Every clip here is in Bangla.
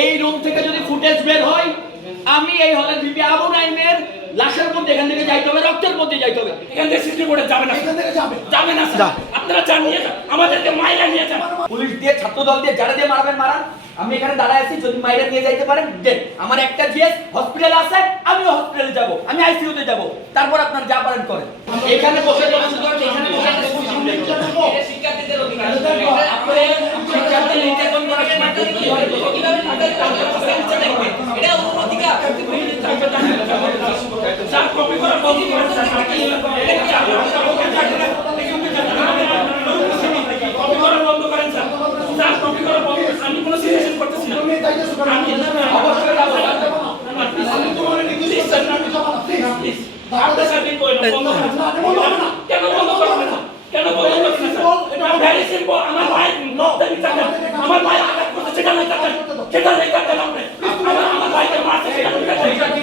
এই রুম থেকে যদি ফুটেজ বের হয়, আমি এই হলের ভিপি আবু নাইমের লাশের মধ্যে এখান থেকে যাইতে হবে, রক্তের মধ্যে যাইতে হবে। এখান থেকে সিসি বোর্ডে যাবে না, এখান থেকে যাবে না স্যার। আপনারা চান নিয়ে যান, আমাদেরকে মাইরা নিয়ে যান। পুলিশ দিয়ে, ছাত্র দল দিয়ে, যারা দিয়ে মারবেন মারান। আমি এখানে দাঁড়ায় আছি, যদি মাইরা নিয়ে যাইতে পারেন দেন। আমার একটা জিএস হসপিটাল আছে, আমিও হসপিটালে যাব, আমি আইসিইউতে যাব। তারপর আপনারা যা পারেন করেন। এখানে বসে যখন এখানে বসে শিক্ষার্থীদের অধিকার, আপনি শিক্ষার্থী নির্যাতন করার সময় কিভাবে থাকতে এটা অধিকার স্যার কপি করা বন্ধ করেন স্যার। এটা কি কপি করা বন্ধ করেন স্যার। স্যার কপি করা বন্ধ করেন। আমি কোনো সিচুয়েশন করতেছি না। আমি অবশ্যই যাব। আমি তোমার প্লিজ স্যার, আমি যাব না প্লিজ। আপনার সাথে কই না বন্ধ করেন না। কেন বন্ধ করবেন না? কেন বন্ধ করবেন না? এটা ভেরি সিম্পল। আমার ভাই নকটা দিতে আমার ভাই আঘাত করতে সেটা নাই কাটে, সেটা নাই কাটে আপনি। আমার ভাইকে মারতে সেটা নাই কাটে।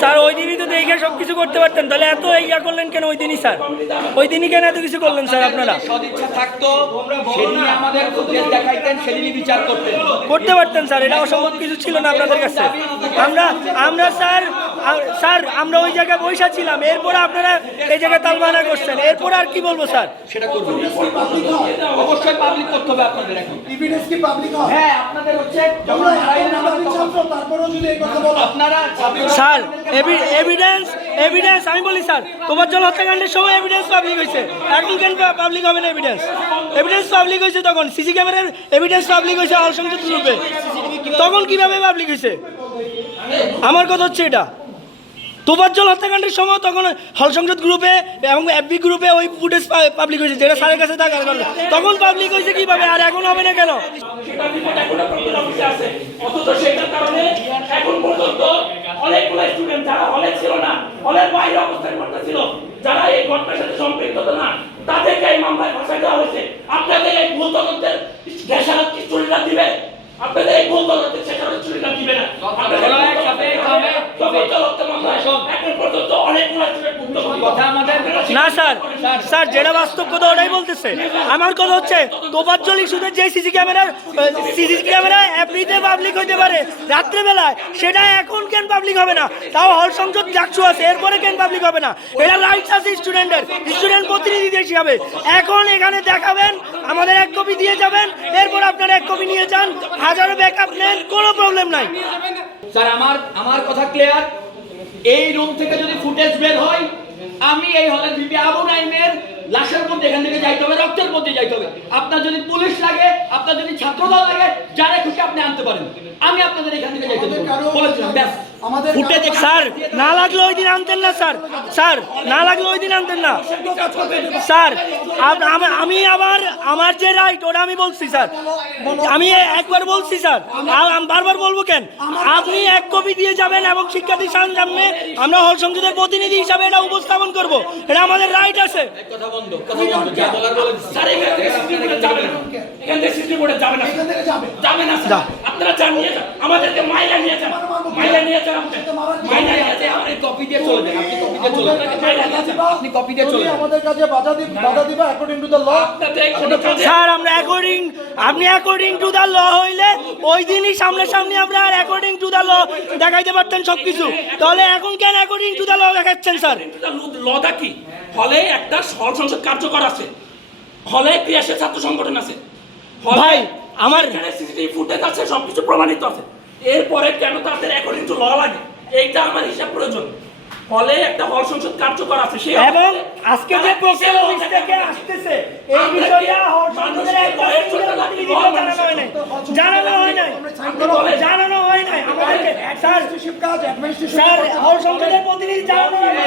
স্যার ওই দিনই তো দেখে সবকিছু করতে পারতেন, তাহলে এত ইয়া করলেন কেন ওই দিনই স্যার? ওই দিনই কেন এত কিছু করলেন স্যার? আপনারা সদিচ্ছা থাকতো সেদিনই আমাদের ফুটেজ দেখাইতেন, সেদিনই বিচার করতে পারতেন স্যার। এটা অসম্ভব কিছু ছিল না আপনাদের কাছে। আমরা স্যার আমরা ওই জায়গায় বসে ছিলাম, এরপরে আপনারা এই জায়গায় তালবানা করছেন, এরপর আর কি বলবো স্যার? সেটা করবেন অবশ্যই, পাবলিক করতে হবে আপনাদের। এখন এভিডেন্স কি পাবলিক হয়? হ্যাঁ, আপনাদের হচ্ছে তোমরা তারপরেও যদি এই কথা বলো আপনারা স্যার এভিডেন্স আমি বলি স্যার, তোফাজ্জল হত্যাকাণ্ডের সময় এভিডেন্স পাবলিক হয়েছে, এখন কেন পাবলিক হবে না? এভিডেন্স পাবলিক হয়েছে তখন, সিসি ক্যামেরার এভিডেন্স পাবলিক হয়েছে হল সংসদ গ্রুপে, তখন কিভাবে পাবলিক হয়েছে? আমার কথা হচ্ছে এটা, তোফাজ্জল হত্যাকাণ্ডের সময় তখন হল সংসদ গ্রুপে এবং এফবি গ্রুপে ওই ফুটেজ পাবলিক হয়েছে, যেটা স্যারের কাছে থাকার কারণে তখন পাবলিক হয়েছে কিভাবে, আর এখন হবে না কেন? সেটার কারণে এখন পর্যন্ত অনেকগুলো স্টুডেন্ট যারা হলে ছিল না, হলের বাইরে অবস্থান করতেছিল, যারা এই ঘটনার সাথে সম্পৃক্ত না, তাদেরকে এই মামলায় ফাঁসাই দেওয়া হয়েছে। আপনাদের এই ভুল তদন্তের দেশারত কি চুরিটা দিবে? আপনাদের এই ভুল তদন্তের দেশারত চুরিটা দিবে না। না স্যার যেটা বাস্তব কথা ওটাই বলতেছে। আমার কথা হচ্ছে তোফাজ্জল ইস্যুতে যে সিসি ক্যামেরা এফবিতে পাবলিক হইতে পারে রাত্রেবেলায়, সেটা এখন কেন পাবলিক হবে না? তাও হল সংসদ ডাকছু আছে, এরপরে কেন পাবলিক হবে না? এটা রাইটস আছে স্টুডেন্ট প্রতিনিধি হিসাবে। এখন এখানে দেখাবেন, আমাদের এক কপি দিয়ে যাবেন, এরপর আপনারা এক কপি নিয়ে যান, হাজারো ব্যাকআপ নেন, কোনো প্রবলেম নাই স্যার। আমার কথা ক্লিয়ার। এই রুম থেকে যদি ফুটেজ বের হয়, আমি এই হলের ভিপি আবু নাইমের লাশের মধ্যে এখান থেকে যাইতে হবে, রক্তের মধ্যে যাইতে হবে। আপনার যদি পুলিশ লাগে, আপনার যদি ছাত্র দল লাগে, যারা খুশি আপনি আনতে পারেন, আমি আপনাদের এখান থেকে যাইতে বলেছিলাম। ব্যাস, স্যার না লাগলে ওই দিন আনতেন না স্যার না লাগলে ওই দিন আনতেন না স্যার। আমি আবার আমার যে রাইট ওটা আমি বলছি স্যার, আমি একবার বলছি স্যার, বারবার বলবো কেন? আপনি এক কপি দিয়ে যাবেন এবং শিক্ষার্থী সামনে আমরা হল সংসদের প্রতিনিধি হিসাবে এটা উপস্থাপন করব, এটা আমাদের রাইট আছে। আপনারা চান নিয়ে যান, আমাদেরকে মাইরা নিয়ে যান, মাইরা নিয়ে যান, মাইরা নিয়ে যান। আপনি কপি দিয়ে চলে যান, আপনি কপি দিয়ে চলে যান। আমাদের কাছে বাধা দিবা according to the law. Sir আমরা আপনি অ্যাকর্ডিং টু দ্য ল হইলে ওই দিনই সামনাসামনি আমরা আর অ্যাকর্ডিং টু দ্য ল দেখাইতে পারতেন সবকিছু, তাহলে এখন কেন অ্যাকর্ডিং টু দ্য ল দেখাচ্ছেন স্যার? লটা কি? হলে একটা হল সংসদ কার্যকর আছে, হলে ক্রিয়াশীল ছাত্র সংগঠন আছে, ভাই আমার সিসিটিভি ফুটেজ আছে, সবকিছু প্রমাণিত আছে। এরপরে কেন তাদের অ্যাকর্ডিং টু ল লাগে? এইটা আমার হিসাব প্রয়োজন। হলে একটা হল সংসদ কার্যকর আছে, এবং আজকে যে প্রক্রিয়া অফিস থেকে আসতেছে এই বিষয়টা হল সংসদের একটা জানানো হয় নাই আমাদেরকে স্যার হল সংসদের প্রতিনিধি জানানো হয় নাই।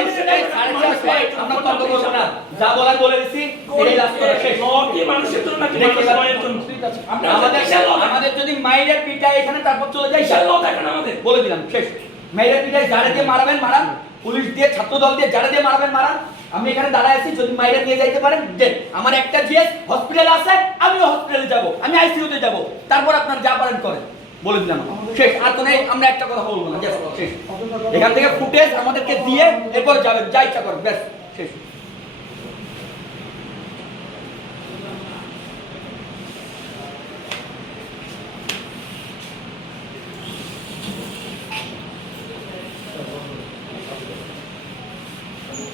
আমরা তর্ক করব না, যা বলার বলে দিছি, এই লাস্ট করে শেষ। কি মানুষের জন্য নাকি মানুষের জন্য? আমাদের যদি মাইরের পিটা এখানে তারপর চলে যায়, ইনশাআল্লাহ দেখেন আমাদের বলে দিলাম শেষ। মাইরের পিটায় যারা দিয়ে মারবেন মারান, পুলিশ দিয়ে, ছাত্র দল দিয়ে, যারা দিয়ে মারবেন মারান। আমি এখানে দাঁড়ায় আছি, যদি মাইরা নিয়ে যাইতে পারেন দেন। আমার একটা জিএস হসপিটাল আছে, আমিও হসপিটালে যাব, আমি আইসিইউতে যাব। তারপর আপনারা যা পারেন করেন, বলে দিলাম শেষ। আর তো নেই, আমরা একটা কথা বলবো না, শেষ। এখান থেকে ফুটেজ আমাদেরকে দিয়ে এরপর যাবেন, যা ইচ্ছা করেন, ব্যাস শেষ।